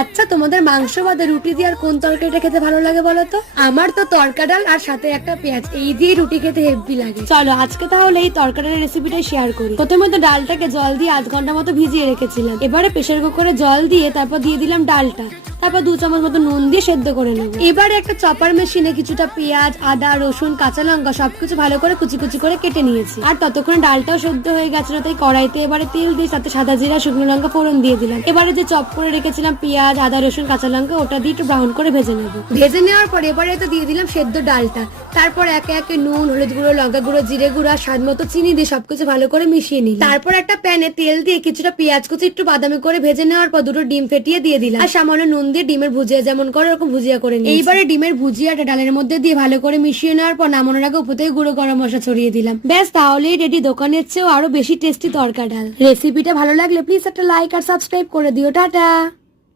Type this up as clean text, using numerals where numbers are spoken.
আচ্ছা, তোমাদের মাংস বাদে রুটি দিয়ে আর কোন তরকারিটা খেতে ভালো লাগে বলো তো? আমার তো তরকা ডাল আর সাথে একটা পেঁয়াজ, এই দিয়ে রুটি খেতে হেভি লাগে। চলো আজকে তাহলে এই তরকারির রেসিপিটাই শেয়ার করি। প্রথমে তো ডালটাকে জল দিয়ে আধ ঘন্টা মতো ভিজিয়ে রেখেছিলাম। এবারে প্রেসার কুকারে জল দিয়ে তারপর দিয়ে দিলাম ডালটা, তারপর 2 চামচ মতো নুন দিয়ে সেদ্ধ করে নেব। এবারে একটা চপার মেশিনে কিছুটা পেঁয়াজ, আদা, রসুন, কাঁচা লঙ্কা সবকিছু ভালো করে কুচি কুচি করে কেটে নিয়েছি। আর ততক্ষণ ডালটাও সেদ্ধ হয়ে গেছিল, তাই কড়াইতে এবারে তেল দিয়ে সাথে সাদা জিরা, শুকনো লঙ্কা ফোড়ন দিয়ে দিলাম। এবারে যে চপ করে রেখেছিলাম পেঁয়াজ, আদা, রসুন, কাঁচা লঙ্কা, ওটা দিয়ে একটু ব্রাউন করে ভেজে নেব। ভেজে নেওয়ার পর এবারে তো দিয়ে দিলাম সেদ্ধ ডালটা। তারপর একে একে নুন, হলুদ গুঁড়ো, লঙ্কা গুঁড়ো, জিরে গুঁড়ো, স্বাদ মতো চিনি দিয়ে সবকিছু ভালো করে মিশিয়ে নিই। তারপর একটা প্যানে তেল দিয়ে কিছুটা পেঁয়াজ কুচি একটু বাদামি করে ভেজে নেওয়ার পর 2টো ডিম ফেটিয়ে দিয়ে দিলাম। আর সামান্য নুন দিয়ে ডিমের ভুজিয়া যেমন করে ওরকম ভুজিয়া করে নিই। এইবারে ডিমের ভুজিয়াটা ডালের মধ্যে দিয়ে ভালো করে মিশিয়ে নেওয়ার পর নামানোর আগে উপর থেকে গুঁড়ো গরম মশলা ছড়িয়ে দিলাম। ব্যাস, তাহলেই রেডি দোকানের চেয়েও আরো বেশি টেস্টি তরকা ডাল। রেসিপিটা ভালো লাগলে প্লিজ একটা লাইক আর সাবস্ক্রাইব করে দিও। টাটা।